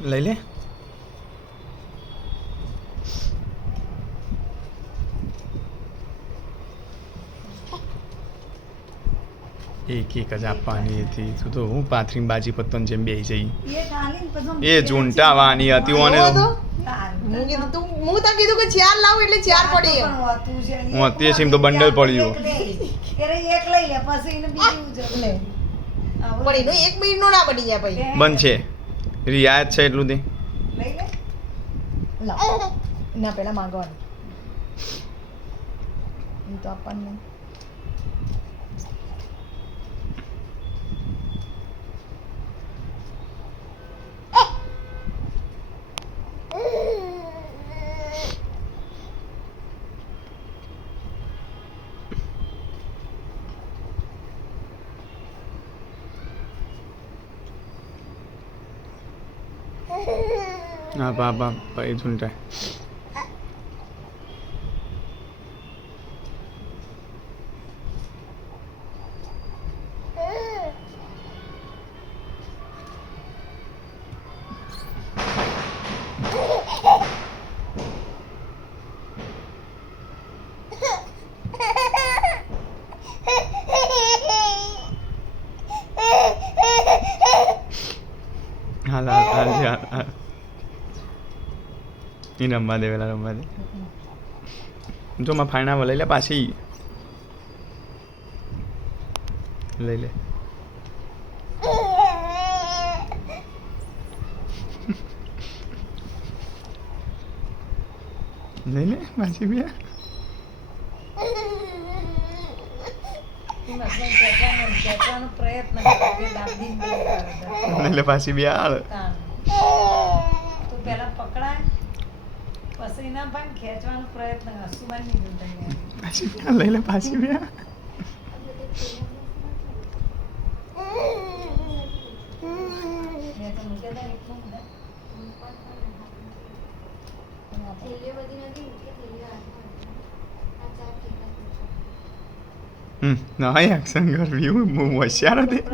લઈ લે. એક જ આપવાની હતી. તું તો હું પાથરીને બાજી પત્તન જેમ બેસી જઈ. એ ચૂંટાવાની હતી ઓને તો. હું તને કીધું કે 4 લાવ એટલે 4 પડી. હું અત્યારે સીમ તો બંડલ પડ્યું. એક લઈ લે પછી એને બીજું જ લે. પડી નો 1 મિનિટ નો ના બની જાય ભાઈ. બંધ છે રિયાજ છે એટલું દે. લઈ લે. લાવ ના પેલા માંગવાનું ઈ તો આપણને હા બાબા ભાઈ ચૂંટાય. હાલ હાલ હાલ હાલ એ રમવા દે પેલા રમવા દે. જો માં ફાઈના લઈ લે પાછી લઈ લે. લઈ લે પાછી બે. પ્રયત્ન લઈ લે પાછી બે હાલ. તું પેલા પકડાય પછી ના પણ ખેંચવાનો પ્રયત્ન સુબાન નહીં જોતા. પાછી બે લઈ લે પાછી બે. ના એક્શન કરવી હું હોશિયાર હતી.